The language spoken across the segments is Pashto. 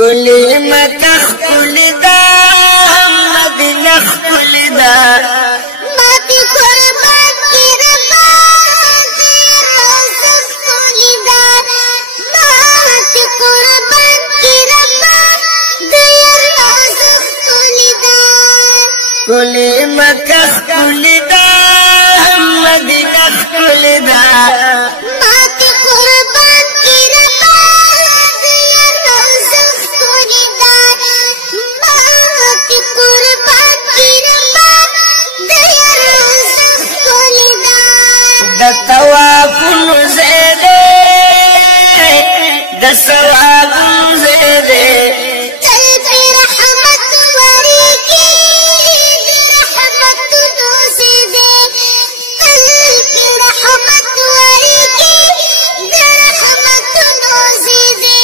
کلی مکه ښکلې ده مدینه ښکلې ده ماتې قربان کې ربا ډېر روضه ښکلې ده ماتې قربان کې ربا ډېر روضه ښکلې ده کلی مکه ښکلې ده مدینه ښکلې ده ماتې قربان کې ربا ډېر روضه ښکلې ده ماتې قربان کې ربا ډېر روضه ښکلې ده د طوافونو ځای دی د ثوابونو ځای دی تل پرې رحمت ورېږي د رحمتونو ځای دی تل پرې رحمت ورېږي د رحمتونو ځای دی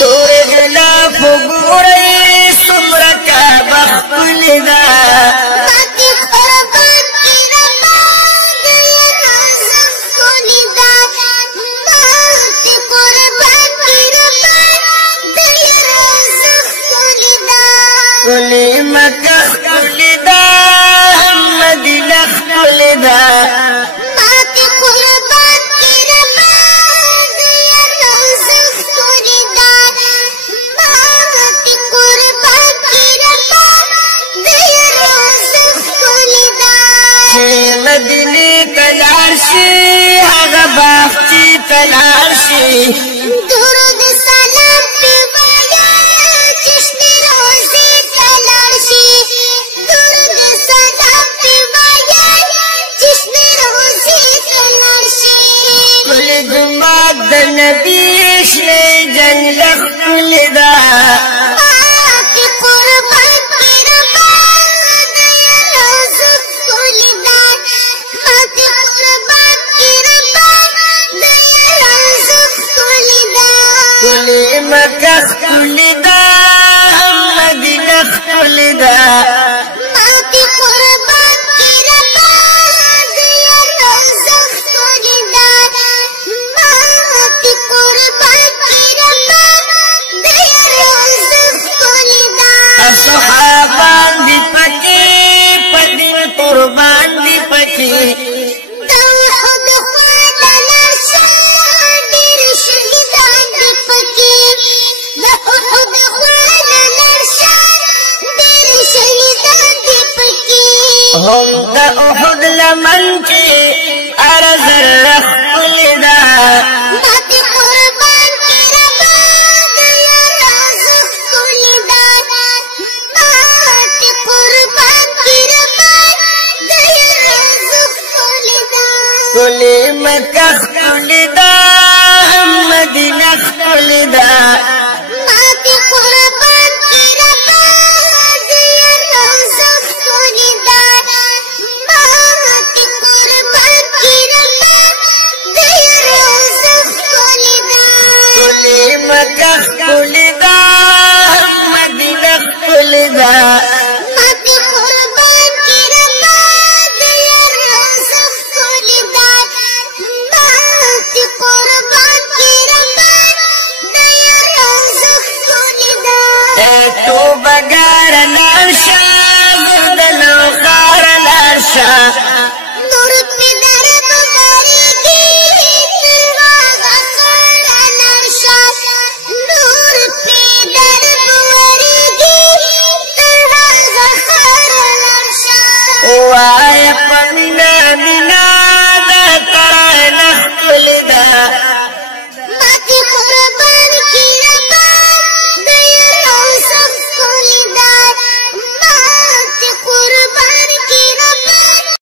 تور غلاف وګورئ څومره کعبه ښکلې ده ماتې قربان کې ربا ډېر روضه ښکلې ده ماتې قربان کې ربا ډېر روضه ښکلې ده کلی مکه ښکلې ده مدینه ښکلې ده ماتې قربان کې ربا ډېر روضه ښکلې ده ماتې قربان کې ربا ډېر روضه ښکلې ده چې مدینې ته لاړ شي هغه باغچې ته لاړ شي درود سلام پې وایه چشم روضې ته لاړ شي درود سلام پې وایه چشم روضې ته لاړ شي کلی جومات د نبي شنې جنګله ښکلې ده ماتې قربان کې ربا ډېر روضه ښکلې ده ماتې قربان کې ربا ډېر روضه ښکلې ده کلی مکه ښکلې ده مدینه ښکلې ده ماتې قربان کې ربا ډېر روضه ښکلې ده ماتې قربان کې ربا ډېر روضه ښکلې ده صحابان دي پکې په دین قربان دي پکې د احد خواله لاړ شه ډېر شهیدان دي پکې د احد خواله لاړ شه ډېر شهیدان دي پکې هم د احد لمن کې هر ذره ښکلې ده ماتې قربان کې ربا ډېر روضه ښکلې ده ماتې قربان کې ربا ډېر روضه ښکلې ده کلی مکه ښکلې ده مدینه ښکلې ده ماتې قربان کې ربا ډېر روضه ښکلې ده ماتې قربان کې ربا ډېر روضه ښکلې ده کلی مکه ښکلې ده مدینه ښکلې ده ماتې قربان کې ربا ډېر روضه ښکلې ده ماتې قربان کې ربا ډېر روضه ښکلې ده توبه ګار لاړ شه زردلو خار لاړ شه نور پې درب ورېږي تر هغه ښاره لاړ شه نور پې درب ورېږي تر هغه ښاره لاړ شه